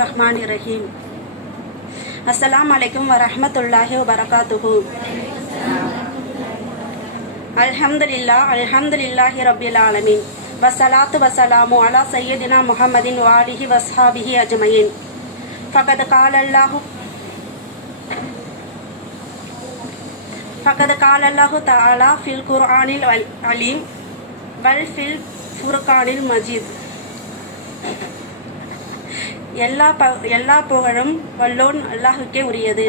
ரஹ்மான் ரஹீம் அஸ்லாம் வலைக்கம் வரமத்துல்லாஹி வரகாத்துஹு அல்ஹம்துலில்லா அல்ஹம்துலில்லாஹி ரபில் ஆலமீன் வசலாத்து வசலாமு அலா சையதினா முஹம்மதின் வாலிஹி வஸ்ஹாபிஹி அஜ்மயின் ஃபகத் கால அல்லாஹு ஃபகத் கால அல்லாஹு தஆலா ஃபில் குர்ஆனில் அல் அலீம் வல் ஃபில் ஃபுர்கானில் மஜீத் எல்லா ப எல்லா புகழும் வல்லோன் அல்லாஹுக்கே உரியது.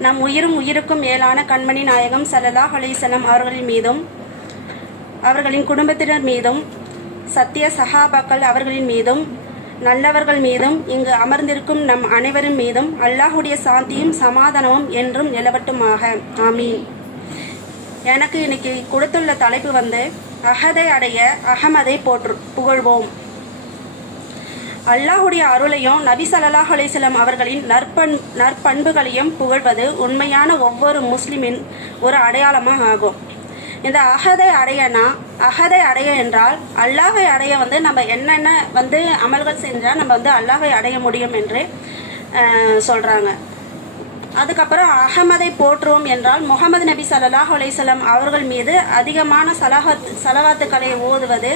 நம் உயிரும் உயிருக்கும் மேலான கண்மணி நாயகம் சல்லல்லாஹ் அலைஹிஸ்ஸலாம் அவர்களின் மீதும் அவர்களின் குடும்பத்தினர் மீதும் சத்திய சஹாபாக்கள் அவர்களின் மீதும் நல்லவர்கள் மீதும் இங்கு அமர்ந்திருக்கும் நம் அனைவரின் மீதும் அல்லாஹுடைய சாந்தியும் சமாதானமும் என்றும் நிலவட்டுமாக. ஆமீன். எனக்கு இன்னைக்கு கொடுத்துள்ள தலைப்பு வந்து அகதை அடைய அகமதை போற்று புகழ்வோம். அல்லாஹுடைய அருளையும் நபி சல்லாஹ் அலைஹி அவர்களின் நற்பண் நற்பண்புகளையும் புகழ்வது உண்மையான ஒவ்வொரு முஸ்லிமின் ஒரு அடையாளமாக ஆகும். இந்த அகதை அடையனா அகதை அடைய என்றால் அல்லாஹை அடைய வந்து நம்ம என்னென்ன வந்து அமல்கள் செஞ்சால் நம்ம வந்து அல்லாஹை அடைய முடியும் என்று சொல்கிறாங்க அதுக்கப்புறம் அகமதை போற்றுவோம் என்றால் முகமது நபி சல்லாஹ் அலைஹி அவர்கள் மீது அதிகமான சலஹத் சலவாத்துக்களை ஓதுவது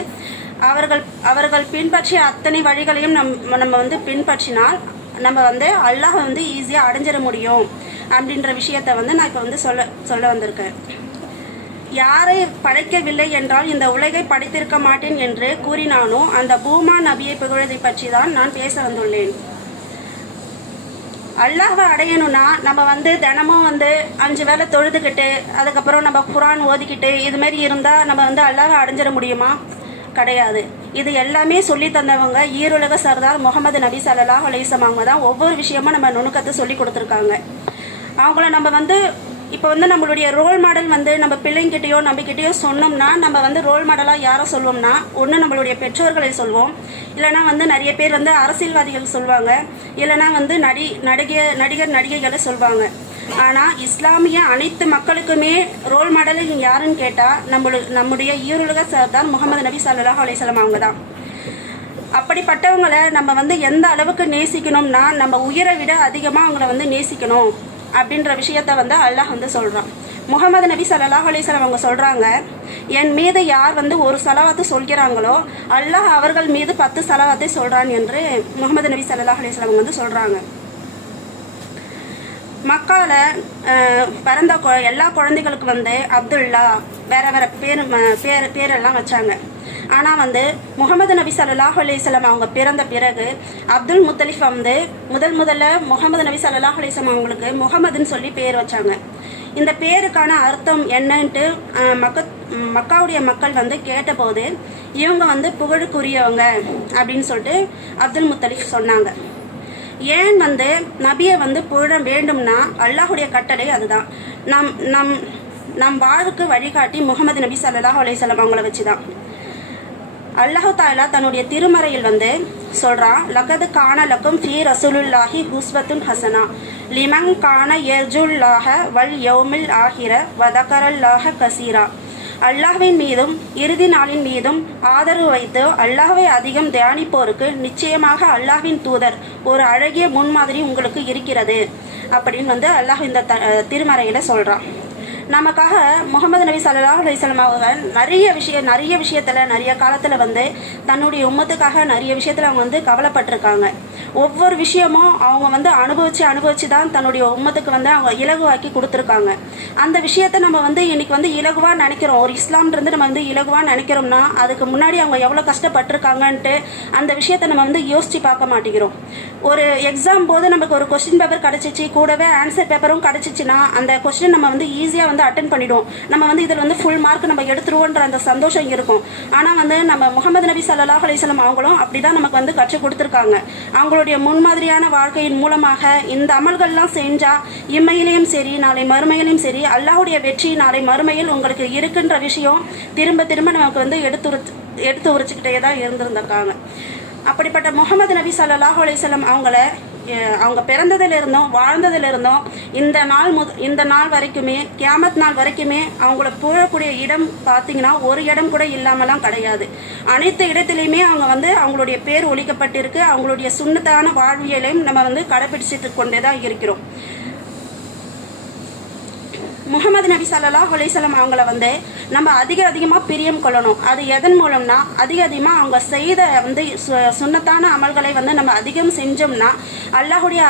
அவர்கள் அவர்கள் பின்பற்றிய அத்தனை வழிகளையும் நம் நம்ம வந்து பின்பற்றினால் நம்ம வந்து அல்லாஹ் வந்து ஈஸியாக அடைஞ்சிட முடியும் அப்படின்ற விஷயத்த வந்து நான் இப்போ வந்து சொல்ல சொல்ல வந்திருக்கேன். யாரை படைக்கவில்லை என்றால் இந்த உலகை படைத்திருக்க மாட்டேன் என்று கூறினானோ அந்த பூமா நபியை புகழதை பற்றி தான் நான் பேச வந்துள்ளேன். அல்லாஹை அடையணும்னா நம்ம வந்து தினமும் வந்து அஞ்சு வேளை தொழுதுகிட்டு அதுக்கப்புறம் நம்ம குரான் ஓதிக்கிட்டு இதுமாரி இருந்தால் நம்ம வந்து அல்லாஹை அடைஞ்சிட முடியுமா? கிடையாது. இது எல்லாமே சொல்லி தந்தவங்க ஈருலக சர்தார் முகமது நபி சல்லாஹ் அலிசம் அவங்க தான். ஒவ்வொரு விஷயமும் நம்ம நுணுக்கத்தை சொல்லி கொடுத்துருக்காங்க. அவங்கள நம்ம வந்து இப்போ வந்து நம்மளுடைய ரோல் மாடல் வந்து நம்ம பிள்ளைங்கிட்டயோ நம்பிக்கிட்டேயோ சொன்னோம்னா நம்ம வந்து ரோல் மாடலாக யாரை சொல்வோம்னா ஒன்று நம்மளுடைய பெற்றோர்களை சொல்வோம். இல்லைனா வந்து நிறைய பேர் வந்து அரசியல்வாதிகள் சொல்லுவாங்க இல்லைனா வந்து நடி நடிகை நடிகர் நடிகைகளை சொல்லுவாங்க ஆனால் இஸ்லாமிய அனைத்து மக்களுக்குமே ரோல் மாடல் யாருன்னு கேட்டால் நம்மளு நம்முடைய ஈருலக சார் தான் முகமது நபி சல்லாஹ் அலிஸ்லாம் அவங்க தான். அப்படிப்பட்டவங்களை நம்ம வந்து எந்த அளவுக்கு நேசிக்கணும்னா நம்ம உயிரை விட அதிகமாக அவங்கள வந்து நேசிக்கணும் அப்படின்ற விஷயத்த வந்து அல்லாஹ் வந்து சொல்கிறான் முகமது நபி சல்லாஹ் அலிஸ்லாம் அவங்க சொல்கிறாங்க என் மீது யார் வந்து ஒரு செலவாத்து சொல்கிறாங்களோ அல்லாஹ் அவர்கள் மீது பத்து செலவாத்தை சொல்கிறான் என்று முகமது நபி சல்லாஹ் அலிஸ்லாம் வந்து சொல்கிறாங்க மக்கால பிறந்த கொ- எல்லா குழந்தைகளுக்கு வந்து அப்துல்லா வேற வேற பேர் பேர் பேரெல்லாம் வச்சாங்க. ஆனால் வந்து முகமது நபி சல்லாஹ் அலிஸ்லாம் அவங்க பிறந்த பிறகு அப்துல் முத்தலிஃப் வந்து முதல் முதல்ல முகமது நபி சல்லாஹ் அலிஸ்லாம் அவங்களுக்கு முகமதுன்னு சொல்லி பேர் வச்சாங்க. இந்த பேருக்கான அர்த்தம் என்னன்ட்டு மக்க மக்காவுடைய மக்கள் வந்து கேட்டபோது இவங்க வந்து புகழுக்குரியவங்க அப்படின்னு சொல்லிட்டு அப்துல் முத்தலிஃப் சொன்னாங்க. ஏன் வந்து நபியை வந்து புகழ வேண்டும்னா அல்லாஹுடைய கட்டளை அதுதான். நம் நம் நம் வாழ்வுக்கு வழிகாட்டி முகமது நபி சல்லாஹ் அலையம் அவங்கள வச்சு தான் அல்லாஹு தாலா தன்னுடைய திருமறையில் வந்து சொல்கிறான் லகது கான லக்கும் ஃபி ரசூலுல்லாஹி ஹுஸ்வத்துன் ஹசனா. லிமங் கான எர்ஜுல்லாஹ வல் யௌமில் ஆஹிர வதகரல்லாஹ கசீரா. அல்லாஹ்வின் மீதும் இறுதி நாளின் மீதும் ஆதரவு வைத்து அல்லாஹ்வை அதிகம் தியானிப்போருக்கு நிச்சயமாக அல்லாஹ்வின் தூதர் ஒரு அழகிய முன்மாதிரி உங்களுக்கு இருக்கிறது. அப்படின்னு வந்து அல்லாஹ் இந்த த திருமறையில சொல்கிறான் நமக்காக முகமது நபி ஸல்லல்லாஹு அலிஸ்லாம் அவர்கள் நிறைய விஷயம் நிறைய விஷயத்தில் நிறைய காலத்தில் வந்து தன்னுடைய உம்மத்துக்காக நிறைய விஷயத்தில் அவங்க வந்து கவலைப்பட்டிருக்காங்க. ஒவ்வொரு விஷயமும் அவங்க வந்து அனுபவித்து அனுபவித்து தான் தன்னுடைய உம்மத்துக்கு வந்து அவங்க இலகுவாக்கி கொடுத்துருக்காங்க. அந்த விஷயத்த நம்ம வந்து இன்றைக்கி வந்து இலகுவாக நினைக்கிறோம். ஒரு இஸ்லாம்ன்றது நம்ம வந்து இலகுவாக நினைக்கிறோம்னா அதுக்கு முன்னாடி அவங்க எவ்வளோ கஷ்டப்பட்டிருக்காங்கன்ட்டு அந்த விஷயத்த நம்ம வந்து யோசித்து பார்க்க மாட்டேங்கிறோம். ஒரு எக்ஸாம் போது நமக்கு ஒரு கொஸ்டின் பேப்பர் கிடச்சிச்சு. கூடவே ஆன்சர் பேப்பரும் கிடச்சிச்சின்னா அந்த கொஸ்டின் நம்ம வந்து ஈஸியாக வந்து அட்டன் பண்ணிடுவோம். நம்ம வந்து இதில் வந்து ஃபுல் மார்க் நம்ம எடுத்துருவோன்ற அந்த சந்தோஷம் இருக்கும். ஆனால் வந்து நம்ம முகமது நபி சல்லாஹ் அலைஹி அவங்களும் அப்படி தான் நமக்கு வந்து கற்றுக் கொடுத்துருக்காங்க. அவங்களுடைய முன்மாதிரியான வாழ்க்கையின் மூலமாக இந்த அமல்கள்லாம் செஞ்சால் இம்மையிலையும் சரி நாளை மறுமையிலையும் சரி அல்லாஹுடைய வெற்றி நாளை மறுமையில் உங்களுக்கு இருக்குன்ற விஷயம் திரும்ப திரும்ப நமக்கு வந்து எடுத்து எடுத்து உரைச்சிக்கிட்டே தான் இருந்திருந்திருக்காங்க. அப்படிப்பட்ட முகமது நபி ஸல்லல்லாஹு அலைஹி அவங்கள அவங்க பிறந்ததுல இருந்தும் இந்த நாள் முத இந்த நாள் வரைக்குமே கேமத் நாள் வரைக்குமே அவங்கள போகக்கூடிய இடம் பார்த்தீங்கன்னா ஒரு இடம் கூட இல்லாமலாம் கிடையாது. அனைத்து இடத்துலையுமே அவங்க வந்து அவங்களுடைய பேர் ஒழிக்கப்பட்டிருக்கு. அவங்களுடைய சுண்ணத்தான வாழ்வியலையும் நம்ம வந்து கடைபிடிச்சிட்டு கொண்டே தான் இருக்கிறோம். முகமது நபி சல்லா அலைஹி அவங்கள வந்து நம்ம அதிக அதிகமாக பிரியம் கொள்ளணும். அது எதன் மூலம்னா அதிக அதிகமாக அவங்க செய்த வந்து சு- சுன்னத்தான அமல்களை வந்து நம்ம அதிகம் செஞ்சோம்னா அல்லாஹுடைய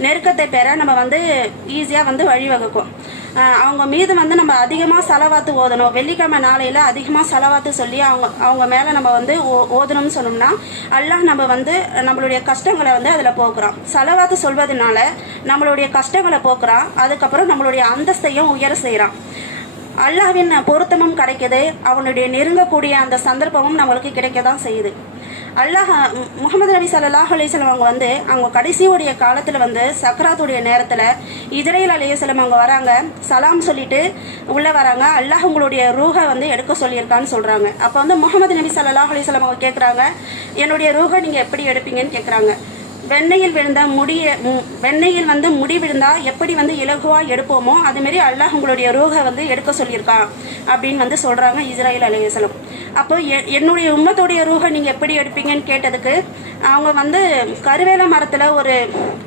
நெருக்கத்தை பெற நம்ம வந்து ஈஸியாக வந்து வழிவகுக்கும். அவங்க மீது வந்து நம்ம அதிகமாக செலவாத்து ஓதணும். வெள்ளிக்கிழமை நாளையில் அதிகமாக செலவாத்து சொல்லி அவங்க அவங்க மேலே நம்ம வந்து ஓ- ஓதணும்னு சொன்னோம்னா அல்லாஹ் நம்ம வந்து நம்மளுடைய கஷ்டங்களை வந்து அதில் போக்குறோம் செலவாத்து சொல்வதனால நம்மளுடைய கஷ்டங்களை போக்குறான். அதுக்கப்புறம் நம்மளுடைய அந்தஸ்தையும் உயர செய்கிறான் அல்லாஹ்வின் பொருத்தமும் கிடைக்குது. அவனுடைய நெருங்கக்கூடிய அந்த சந்தர்ப்பமும் நம்மளுக்கு கிடைக்க தான் செய்யுது. அல்லாஹ் முகமது நபி சல்லாஹ் அலைஹி அவங்க வந்து அவங்க கடைசியுடைய காலத்தில் வந்து சக்கராத்துடைய நேரத்தில் இஸ்ரேல் அலைஹிஸ்ஸலாம் அவங்க வராங்க. சலாம் சொல்லிட்டு உள்ளே வராங்க. அல்லாஹ் உங்களுடைய ரூஹை வந்து எடுக்க சொல்லியிருக்கான்னு சொல்கிறாங்க அப்போ வந்து முகமது நபி சல்லாஹ் அலைஹி அவங்க கேட்குறாங்க என்னுடைய ரூஹை நீங்கள் எப்படி எடுப்பீங்கன்னு கேட்குறாங்க வெண்ணையில் விழுந்த முடிய வெண்ணையில் வந்து முடி விழுந்தா எப்படி வந்து இலகுவா எடுப்போமோ அதுமாரி அல்லாஹ் உங்களுடைய ரூஹை வந்து எடுக்க சொல்லியிருக்கான் அப்படின்னு வந்து சொல்றாங்க இஸ்ராயல் அலைஹிஸ்ஸலாம் அப்போ எ- என்னுடைய உம்மத்துடைய ரூகை நீங்க எப்படி எடுப்பீங்கன்னு கேட்டதுக்கு அவங்க வந்து கருவேல மரத்துல ஒரு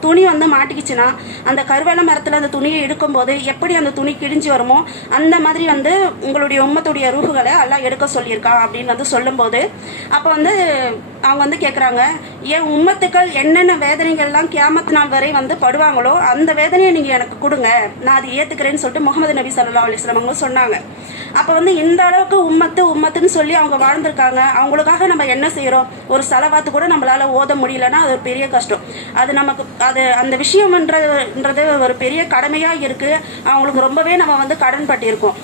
துணி வந்து மாட்டிக்கிச்சுன்னா அந்த கருவேல மரத்துல அந்த துணியை எடுக்கும்போது எப்படி அந்த துணி கிழிஞ்சு வருமோ அந்த மாதிரி வந்து உங்களுடைய உம்மத்துடைய ரூகுகளை எல்லாம் எடுக்க சொல்லியிருக்கான் அப்படின்னு வந்து சொல்லும்போது அப்போ வந்து அவங்க வந்து கேட்குறாங்க ஏன் உம்மத்துக்கள் என்னென்ன வேதனைகள்லாம் கேமத்து நாள் வரை வந்து படுவாங்களோ அந்த வேதனையை நீங்கள் எனக்கு கொடுங்க. நான் அதை ஏற்றுக்கிறேன்னு சொல்லிட்டு முகமது நபி சல்லா அலிஸ்லாம் அவங்க சொன்னாங்க. அப்போ வந்து இந்த அளவுக்கு உம்மத்து உம்மத்துன்னு சொல்லி அவங்க வாழ்ந்திருக்காங்க. அவங்களுக்காக நம்ம என்ன செய்கிறோம் ஒரு செலவாத்து கூட நம்மளால் ஓத முடியலன்னா அது ஒரு பெரிய கஷ்டம். அது நமக்கு அது அந்த விஷயம்ன்றது ஒரு பெரிய கடமையாக இருக்குது அவங்களுக்கு ரொம்பவே நம்ம வந்து கடன் பட்டிருக்கோம்.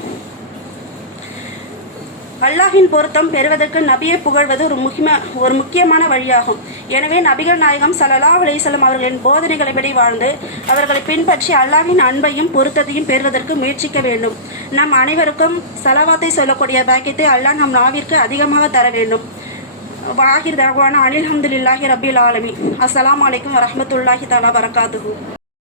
அல்லாஹின் பொருத்தம் பெறுவதற்கு நபியை புகழ்வது ஒரு முக்கிய ஒரு முக்கியமான வழியாகும். எனவே நபிகள் நாயகம் சலலா அலிசலம் வஸல்லம் அவர்களின் போதனைகளைப்படி வாழ்ந்து அவர்களை பின்பற்றி அல்லாஹின் அன்பையும் பொருத்தத்தையும் பெறுவதற்கு முயற்சிக்க வேண்டும். நம் அனைவருக்கும் சலவாத்தை சொல்லக்கூடிய பாக்கியத்தை அல்லாஹ் நம் நாவிற்கு அதிகமாக தர வேண்டும். வாஹிர் தகவான அனில் ஹம்துலில்லாஹி ரபில் ஆலமி. அஸ்லாம் அலைக்கும் வரமத்துல்லாஹி தலா வரகாத்துஹு.